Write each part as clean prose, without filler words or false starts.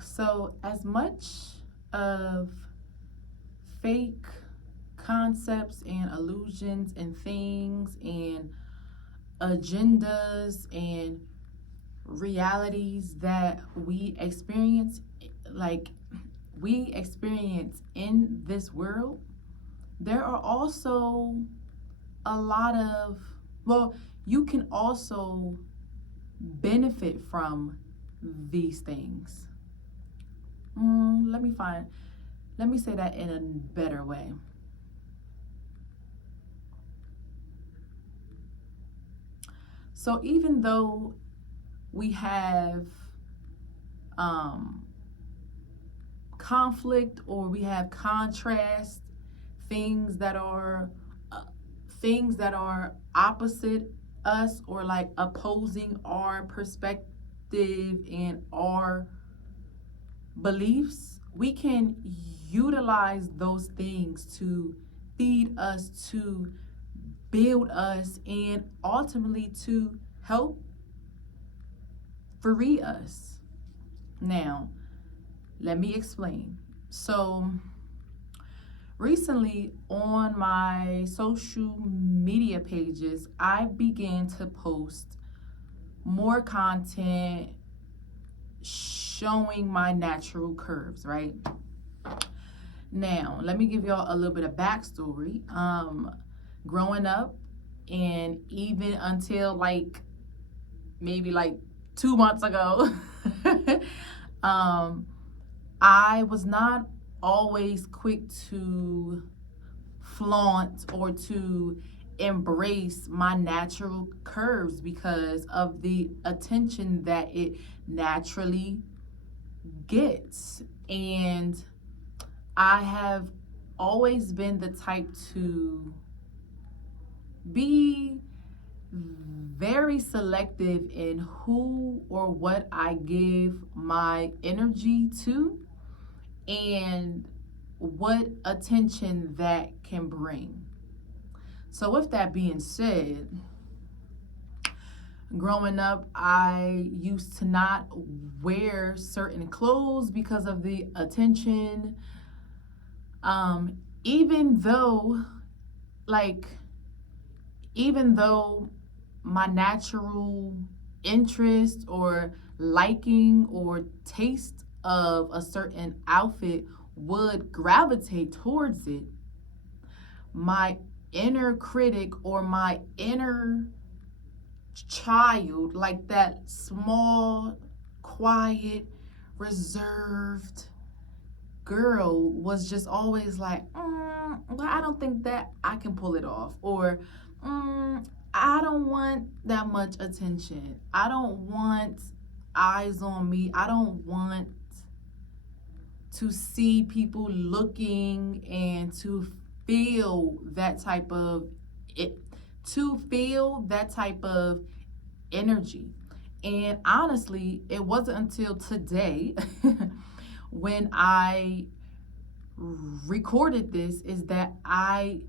So, as much of fake concepts and illusions and things and agendas and realities that we experience, like we experience in this world, there are also a lot of, well, you can also benefit from these things. Let me say that in a better way. So even though we have conflict, or we have contrast, things that are things that are opposite us, or like opposing our perspective and our beliefs, we can utilize those things to feed us, to build us, and ultimately to help free us. Now, let me explain. So, recently on my social media pages, I began to post more content showing my natural curves, right? Now, let me give y'all a little bit of backstory. Growing up, and even until maybe 2 months ago, I was not always quick to flaunt or to embrace my natural curves because of the attention that it naturally gets. And I have always been the type to be very selective in who or what I give my energy to, and what attention that can bring. So with that being said, growing up, I used to not wear certain clothes because of the attention. Even though my natural interest or liking or taste of a certain outfit would gravitate towards it, my inner critic or my inner child, like that small, quiet, reserved girl, was just always like, well, I don't think that I can pull it off, or I don't want that much attention. I don't want eyes on me. I don't want to see people looking and to feel that type of energy. And honestly, it wasn't until today when I recorded this I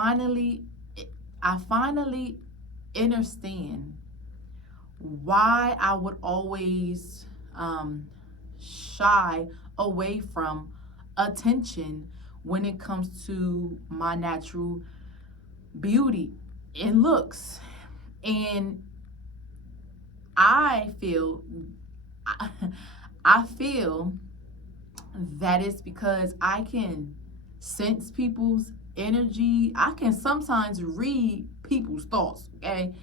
finally understand why I would always shy away from attention when it comes to my natural beauty and looks. And I feel that it's because I can sense people's energy. I can sometimes read people's thoughts, okay?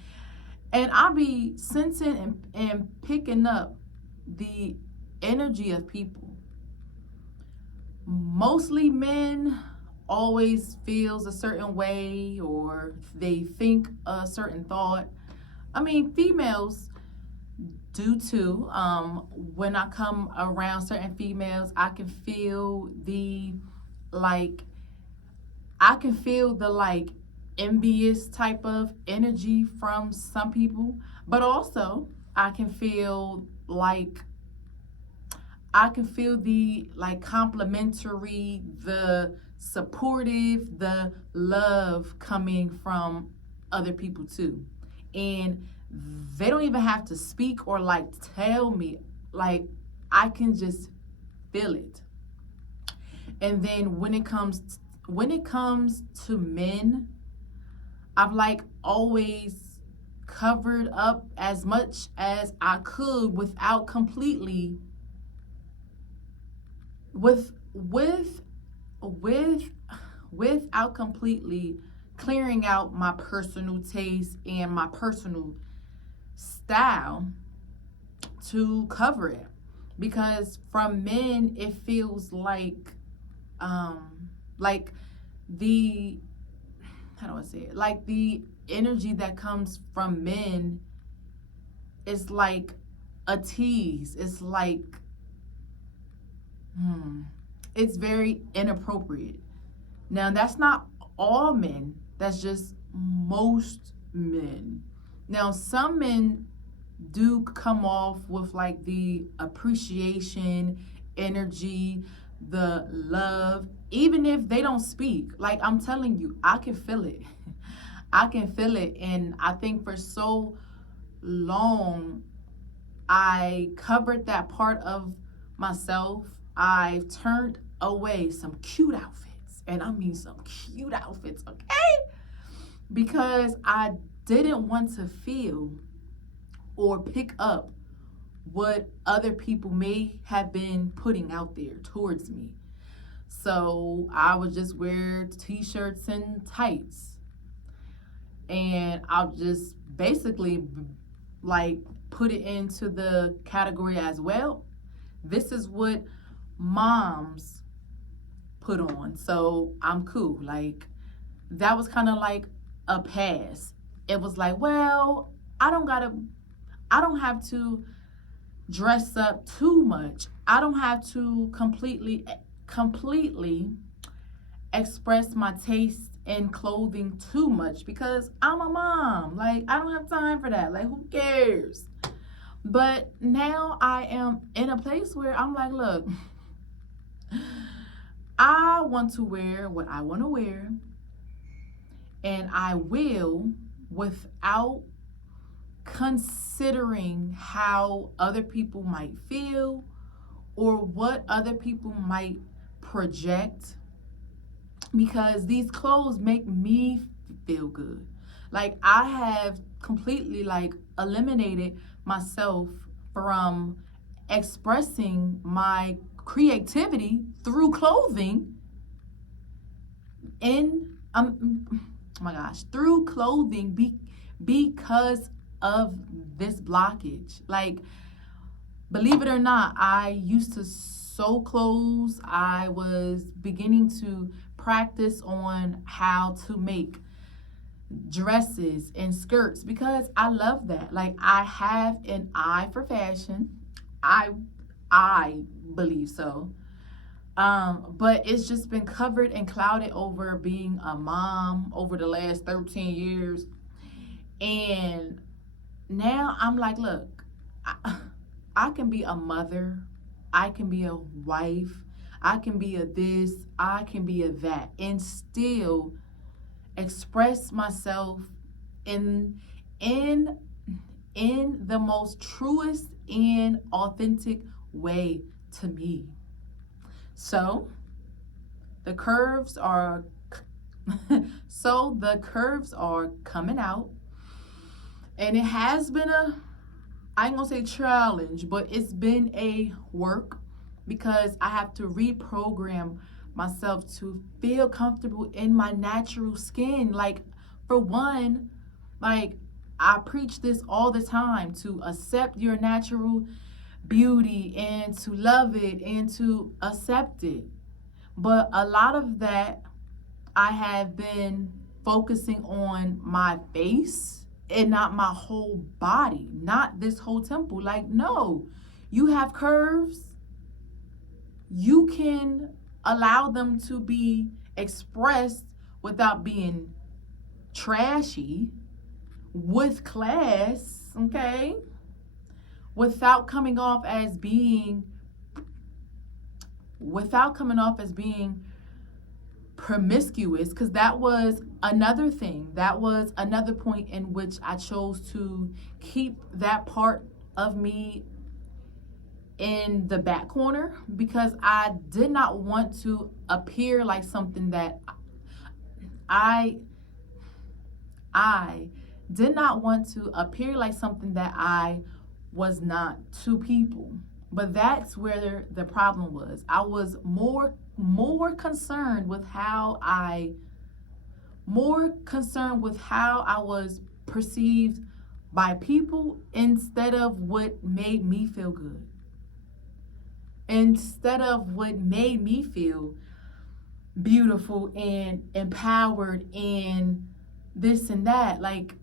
And I be sensing and picking up the energy of people. Mostly men always feels a certain way, or they think a certain thought. I mean, females do too. When I come around certain females, I can feel the envious type of energy from some people, but also I can feel the complimentary, the supportive, the love coming from other people too. And they don't even have to speak or like tell me. Like, I can just feel it. And then when it comes to men, I've like always covered up as much as I could without completely without completely clearing out my personal taste and my personal style to cover it. Because from men it feels like the, how do I say it? Like the energy that comes from men is like a tease. It's like, it's very inappropriate. Now, that's not all men. That's just most men. Now, some men do come off with like the appreciation, energy, the love, even if they don't speak. Like, I'm telling you, I can feel it. I can feel it. And I think for so long, I covered that part of myself. I've turned away some cute outfits. And I mean some cute outfits, okay? Because I didn't want to feel or pick up what other people may have been putting out there towards me. So I would just wear t-shirts and tights. And I'll just basically like put it into the category as, well, this is what moms put on, so I'm cool. Like, that was kind of like a pass. It was like, well, I don't have to dress up too much. I don't have to completely express my taste in clothing too much because I'm a mom. Like, I don't have time for that. Like, who cares? But now I am in a place where I'm like, look, I want to wear what I want to wear, and I will, without considering how other people might feel or what other people might project, because these clothes make me feel good. Like, I have completely like eliminated myself from expressing my creativity through clothing through clothing because of this blockage. Like, believe it or not, I used to sew clothes. I was beginning to practice on how to make dresses and skirts because I love that. Like, I have an eye for fashion. I believe so. But it's just been covered and clouded over being a mom over the last 13 years. And now I'm like, look, I can be a mother. I can be a wife. I can be a this. I can be a that. And still express myself in the most truest and authentic way to me. So the curves are coming out, and it has been I ain't gonna say challenge, but it's been a work because I have to reprogram myself to feel comfortable in my natural skin. Like, for one, like, I preach this all the time, to accept your natural beauty and to love it and to accept it. But a lot of that, I have been focusing on my face and not my whole body, not this whole temple. Like, no, you have curves. You can allow them to be expressed without being trashy, with class, okay? Without coming off as being promiscuous, because that was another thing. That was another point in which I chose to keep that part of me in the back corner, because I did not want to appear like something that I did not want to appear like something that I was not to people. But that's where the problem was. I was more concerned with how I was perceived by people instead of what made me feel good. Instead of what made me feel beautiful and empowered and this and that. Like,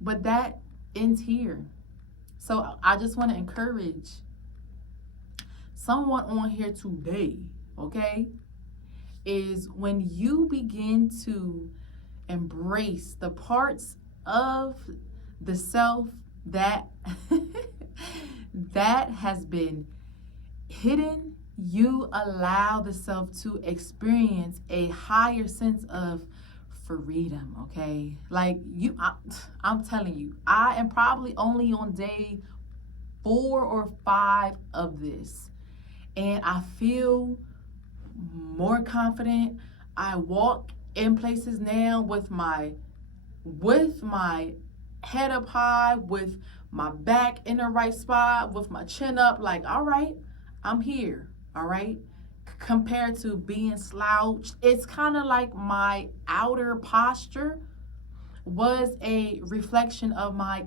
but that ends here. So I just want to encourage someone on here today, okay, is when you begin to embrace the parts of the self that that has been hidden, you allow the self to experience a higher sense of freedom, okay? Like I'm telling you, I am probably only on day 4 or 5 of this, and I feel more confident. I walk in places now with my head up high, with my back in the right spot, with my chin up, like, all right, I'm here, all right? Compared to being slouched, it's kind of like my outer posture was a reflection of my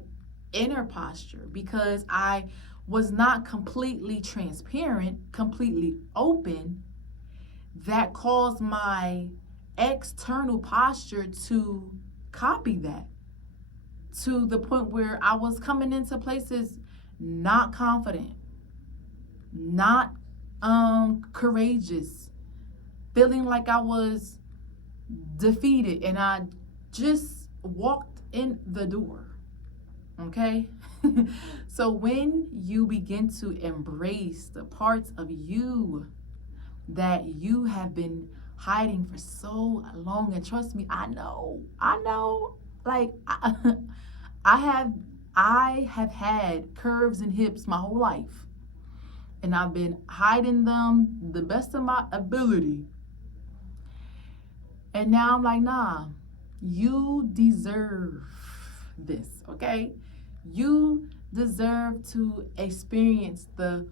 inner posture, because I was not completely transparent, completely open. That caused my external posture to copy that, to the point where I was coming into places not confident, not courageous, feeling like I was defeated, and I just walked in the door. Okay? So when you begin to embrace the parts of you that you have been hiding for so long, and trust me, I know, like I have had curves and hips my whole life, and I've been hiding them the best of my ability. And now I'm like, nah, you deserve this, okay? You deserve to experience the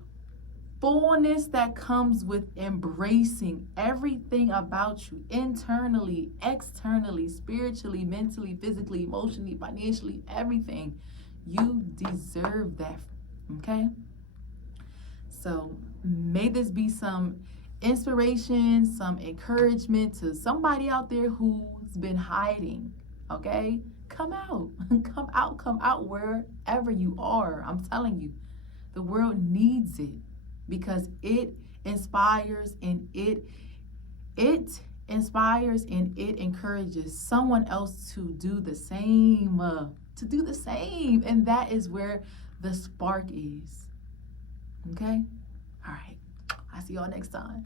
fullness that comes with embracing everything about you, internally, externally, spiritually, mentally, physically, emotionally, financially, everything. You deserve that, okay? So may this be some inspiration, some encouragement to somebody out there who's been hiding, okay? Come out, come out wherever you are. I'm telling you, the world needs it, because it inspires and it inspires and it encourages someone else to do the same, and that is where the spark is. Okay? All right. I'll see y'all next time.